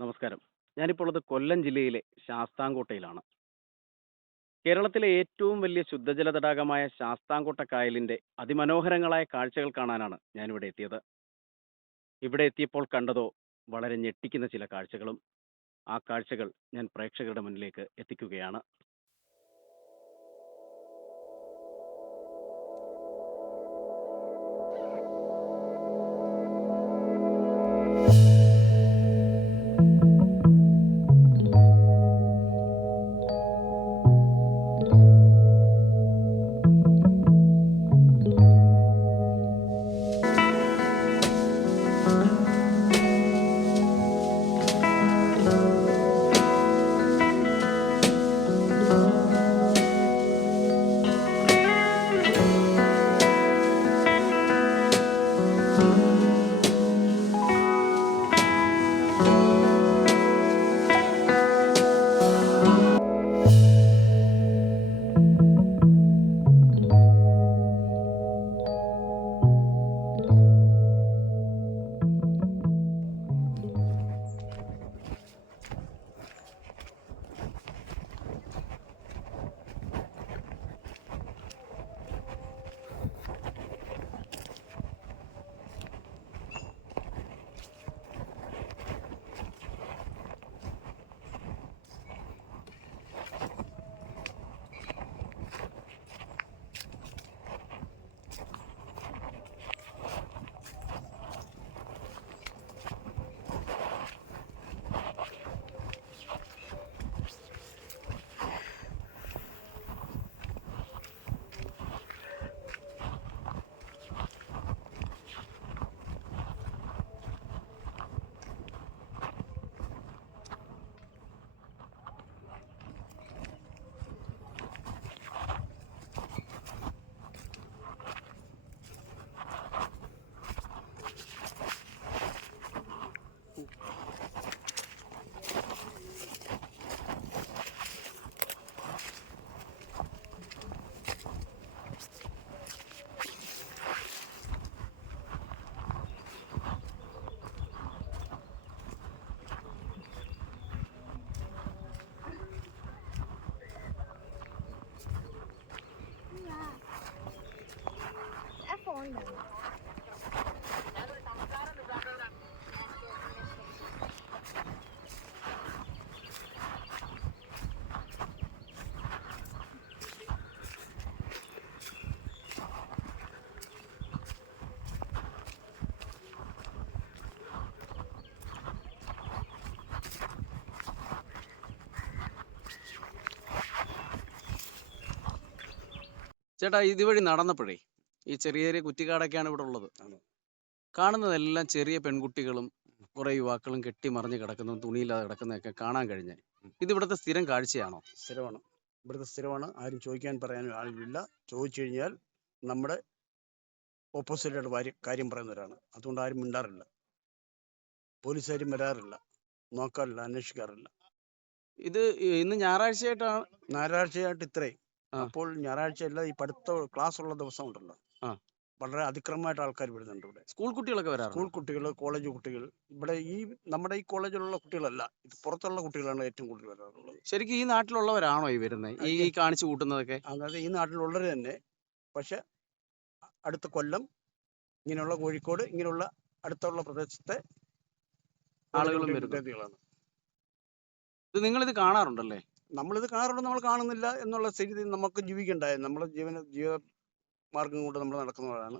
നമസ്കാരം. ഞാനിപ്പോൾ ഉള്ളത് കൊല്ലം ജില്ലയിലെ ശാസ്താംകോട്ടയിലാണ്. കേരളത്തിലെ ഏറ്റവും വലിയ ശുദ്ധജല തടാകമായ ശാസ്താംകോട്ട കായലിന്റെ അതിമനോഹരങ്ങളായ കാഴ്ചകൾ കാണാനാണ് ഞാനിവിടെ എത്തിയത്. ഇവിടെ എത്തിയപ്പോൾ കണ്ടതോ വളരെ ഞെട്ടിക്കുന്ന ചില കാഴ്ചകളും. ആ കാഴ്ചകൾ ഞാൻ പ്രേക്ഷകരുടെ മുന്നിലേക്ക് എത്തിക്കുകയാണ്. ചേട്ടാ, ഇതുവഴി നടന്നപ്പോഴേ ഈ ചെറിയ ചെറിയ കുറ്റിക്കാടൊക്കെയാണ് ഇവിടെ ഉള്ളത്. കാണുന്നതെല്ലാം ചെറിയ പെൺകുട്ടികളും കുറെ യുവാക്കളും കെട്ടിമറിഞ്ഞ് കിടക്കുന്നതും തുണിയില്ലാതെ കിടക്കുന്നതൊക്കെ കാണാൻ കഴിഞ്ഞേ. ഇത് ഇവിടുത്തെ സ്ഥിരം കാഴ്ചയാണോ? സ്ഥിരമാണ്. ഇവിടുത്തെ സ്ഥിരമാണ്. ആരും ചോദിക്കാൻ പറയാനും ആളില്ല. ചോദിച്ചു കഴിഞ്ഞാൽ നമ്മുടെ ഓപ്പോസിറ്റായിട്ട് കാര്യം പറയുന്നവരാണ്. അതുകൊണ്ട് ആരും മിണ്ടാറില്ല. പോലീസുകാരും വരാറില്ല, നോക്കാറില്ല, അന്വേഷിക്കാറില്ല. ഇത് ഇന്ന് ഞായറാഴ്ചയായിട്ടാണ്. ഞായറാഴ്ചയായിട്ട് ഇത്രയും. ആ. അപ്പോൾ ഞായറാഴ്ച അല്ല, ഈ പഠിത്ത ക്ലാസ് ഉള്ള ദിവസം ഉണ്ടല്ലോ, ആ. വളരെ അതിക്രമമായിട്ട് ആൾക്കാർ വരുന്നുണ്ട് ഇവിടെ. സ്കൂൾ കുട്ടികളൊക്കെ വരാറുണ്ട്. സ്കൂൾ കുട്ടികൾ, കോളേജ് കുട്ടികൾ. ഇവിടെ നമ്മുടെ ഈ കോളേജിലുള്ള കുട്ടികളല്ല, ഇത് പുറത്തുള്ള കുട്ടികളാണ് ഏറ്റവും കൂടുതൽ വരാറുള്ളത്. ശരിക്കും ഈ നാട്ടിലുള്ളവരാണോ ഈ വരുന്നത്, ഈ കാണിച്ചു കൂട്ടുന്നതൊക്കെ? അതായത് ഈ നാട്ടിലുള്ളവർ തന്നെ. പക്ഷെ അടുത്ത കൊല്ലം, ഇങ്ങനെയുള്ള കോഴിക്കോട്, ഇങ്ങനെയുള്ള അടുത്തുള്ള പ്രദേശത്തെ ആളുകളും വരുന്നു. വിദ്യാർത്ഥികളാണ്. ഇത് നിങ്ങളിത് കാണാറുണ്ടല്ലേ? നമ്മളിത് കാണാറുണ്ട്, നമ്മൾ കാണുന്നില്ല എന്നുള്ള സ്ഥിതി. നമുക്ക് ജീവിക്കണ്ടായ നമ്മൾ ജീവമാർഗം കൊണ്ട് നമ്മൾ നടക്കുന്നവരാണ്.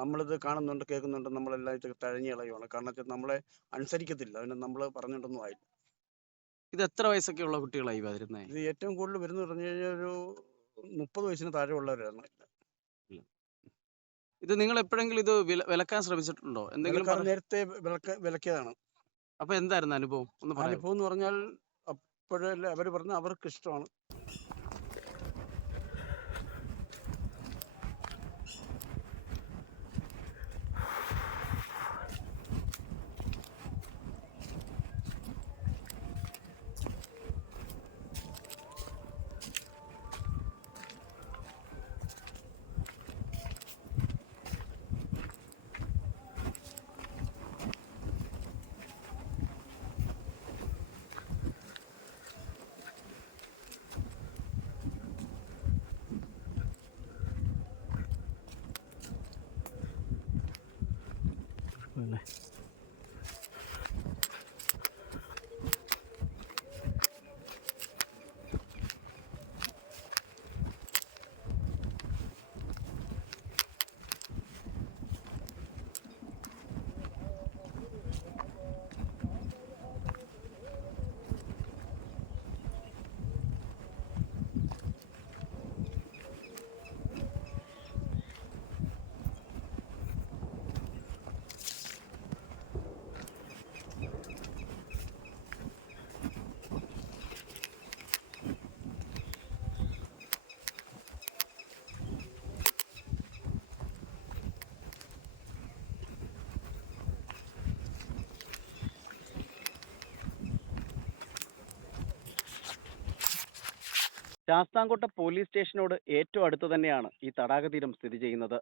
നമ്മളിത് കാണുന്നുണ്ട്, കേൾക്കുന്നുണ്ട്, നമ്മളെല്ലാം ഇത് തഴഞ്ഞു കളയുവാണ്. കാരണം വെച്ചാൽ നമ്മളെ അനുസരിക്കത്തില്ല. അതിന് നമ്മൾ പറഞ്ഞിട്ടൊന്നും ആയില്ല. ഇത് എത്ര വയസ്സൊക്കെ ഉള്ള കുട്ടികളായി വരുന്നത്? ഇത് ഏറ്റവും കൂടുതൽ വരുന്ന പറഞ്ഞു കഴിഞ്ഞാൽ ഒരു 30 വയസ്സിന് താഴെ ഉള്ളവരാണ്. ഇത് നിങ്ങൾ എപ്പോഴെങ്കിലും ഇത് വിലക്കാൻ ശ്രമിച്ചിട്ടുണ്ടോ? എന്തെങ്കിലും നേരത്തെ വിലക്കിയതാണ്. അപ്പൊ എന്തായിരുന്നു അനുഭവം? അനുഭവം എന്ന് പറഞ്ഞാൽ അപ്പോഴല്ലേ അവർ പറഞ്ഞ അവർക്ക് ഇഷ്ടമാണ്. ശാസ്താംകോട്ട പോലീസ് സ്റ്റേഷനോട് ഏറ്റവും അടുത്ത് തന്നെയാണ് ഈ തടാക തീരം സ്ഥിതി ചെയ്യുന്നത്.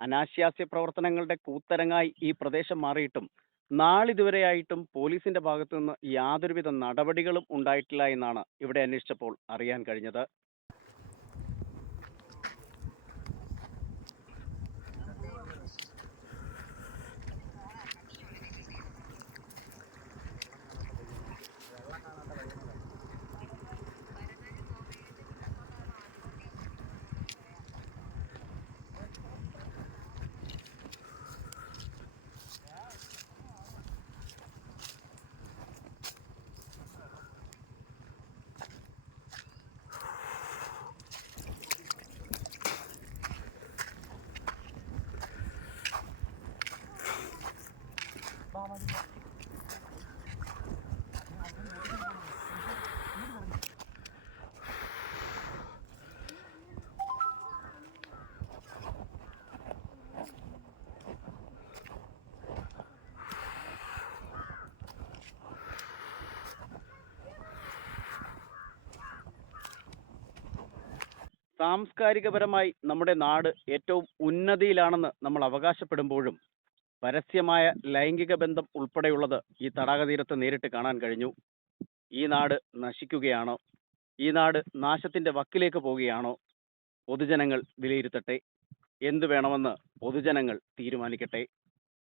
അനാശാസ്യ പ്രവർത്തനങ്ങളുടെ കൂത്തരങ്ങായി ഈ പ്രദേശം മാറിയിട്ടും നാളിതുവരെയായിട്ടും പോലീസിന്റെ ഭാഗത്തു നിന്ന് യാതൊരുവിധ നടപടികളും ഉണ്ടായിട്ടില്ല എന്നാണ് ഇവിടെ അന്വേഷിച്ചപ്പോൾ അറിയാൻ കഴിഞ്ഞത്. സാംസ്കാരികപരമായി നമ്മുടെ നാട് ഏറ്റവും ഉന്നതിയിലാണെന്ന് നമ്മൾ അവകാശപ്പെടുമ്പോഴും പരസ്യമായ ലൈംഗിക ബന്ധം ഉൾപ്പെടെയുള്ളത് ഈ തടാകതീരത്ത് നേരിട്ട് കാണാൻ കഴിഞ്ഞു. ഈ നാട് നശിക്കുകയാണോ? ഈ നാട് നാശത്തിന്റെ വക്കിലേക്ക് പോവുകയാണോ? പൊതുജനങ്ങൾ വിലയിരുത്തട്ടെ. എന്തു വേണമെന്ന് പൊതുജനങ്ങൾ തീരുമാനിക്കട്ടെ.